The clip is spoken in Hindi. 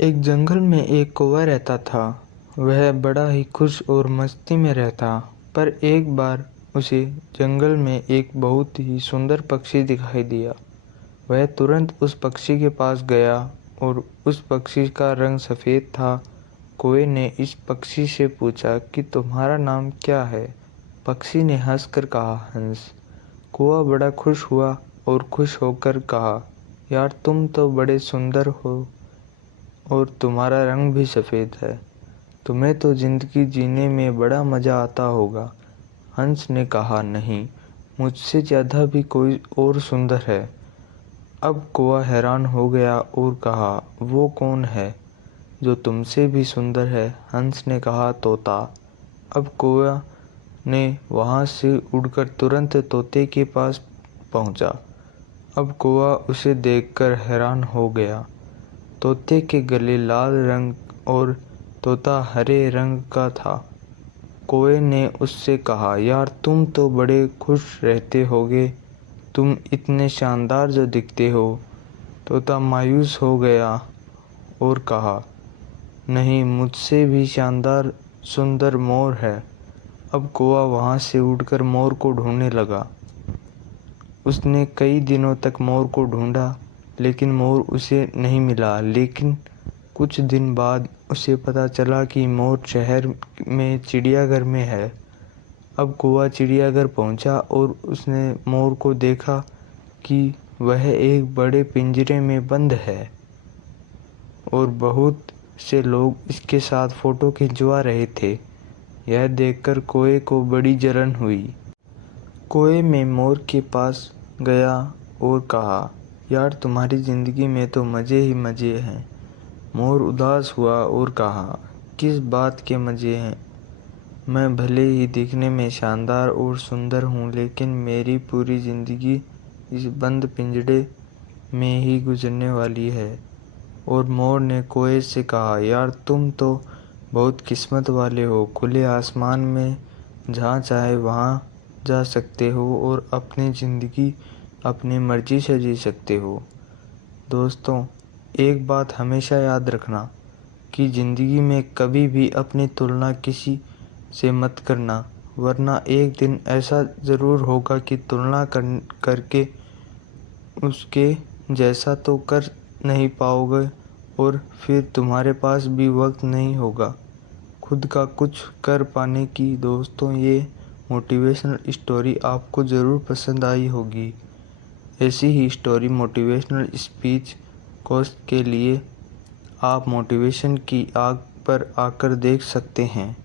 एक जंगल में एक कौवा रहता था। वह बड़ा ही खुश और मस्ती में रहता। पर एक बार उसे जंगल में एक बहुत ही सुंदर पक्षी दिखाई दिया। वह तुरंत उस पक्षी के पास गया और उस पक्षी का रंग सफ़ेद था। कौवे ने इस पक्षी से पूछा कि तुम्हारा नाम क्या है। पक्षी ने हंसकर कहा, हंस। कौवा बड़ा खुश हुआ और खुश होकर कहा, यार तुम तो बड़े सुंदर हो और तुम्हारा रंग भी सफ़ेद है। तुम्हें तो ज़िंदगी जीने में बड़ा मज़ा आता होगा। हंस ने कहा, नहीं, मुझसे ज़्यादा भी कोई और सुंदर है। अब कौवा हैरान हो गया और कहा, वो कौन है जो तुमसे भी सुंदर है। हंस ने कहा, तोता। अब कौवा ने वहाँ से उड़कर तुरंत तोते के पास पहुँचा। अब कौवा उसे देखकर हैरान हो गया। तोते के गले लाल रंग और तोता हरे रंग का था। कौवे ने उससे कहा, यार तुम तो बड़े खुश रहते होगे, तुम इतने शानदार जो दिखते हो। तोता मायूस हो गया और कहा, नहीं, मुझसे भी शानदार सुंदर मोर है। अब कौवा वहाँ से उड़कर मोर को ढूंढने लगा। उसने कई दिनों तक मोर को ढूंढा, लेकिन मोर उसे नहीं मिला। लेकिन कुछ दिन बाद उसे पता चला कि मोर शहर में चिड़ियाघर में है। अब कौवा चिड़ियाघर पहुंचा और उसने मोर को देखा कि वह एक बड़े पिंजरे में बंद है और बहुत से लोग इसके साथ फ़ोटो खिंचवा रहे थे। यह देखकर कौवे को बड़ी जलन हुई। कौवे में मोर के पास गया और कहा, यार तुम्हारी ज़िंदगी में तो मज़े ही मज़े हैं। मोर उदास हुआ और कहा, किस बात के मज़े हैं। मैं भले ही दिखने में शानदार और सुंदर हूँ, लेकिन मेरी पूरी ज़िंदगी इस बंद पिंजरे में ही गुजरने वाली है। और मोर ने कौवे से कहा, यार तुम तो बहुत किस्मत वाले हो। खुले आसमान में जहाँ चाहे वहाँ जा सकते हो और अपनी ज़िंदगी अपनी मर्ज़ी से जी सकते हो। दोस्तों, एक बात हमेशा याद रखना कि ज़िंदगी में कभी भी अपनी तुलना किसी से मत करना, वरना एक दिन ऐसा ज़रूर होगा कि तुलना करके उसके जैसा तो कर नहीं पाओगे और फिर तुम्हारे पास भी वक्त नहीं होगा खुद का कुछ कर पाने की। दोस्तों, ये मोटिवेशनल स्टोरी आपको ज़रूर पसंद आई होगी। ऐसी ही स्टोरी मोटिवेशनल स्पीच कोर्स के लिए आप मोटिवेशन की आग पर आकर देख सकते हैं।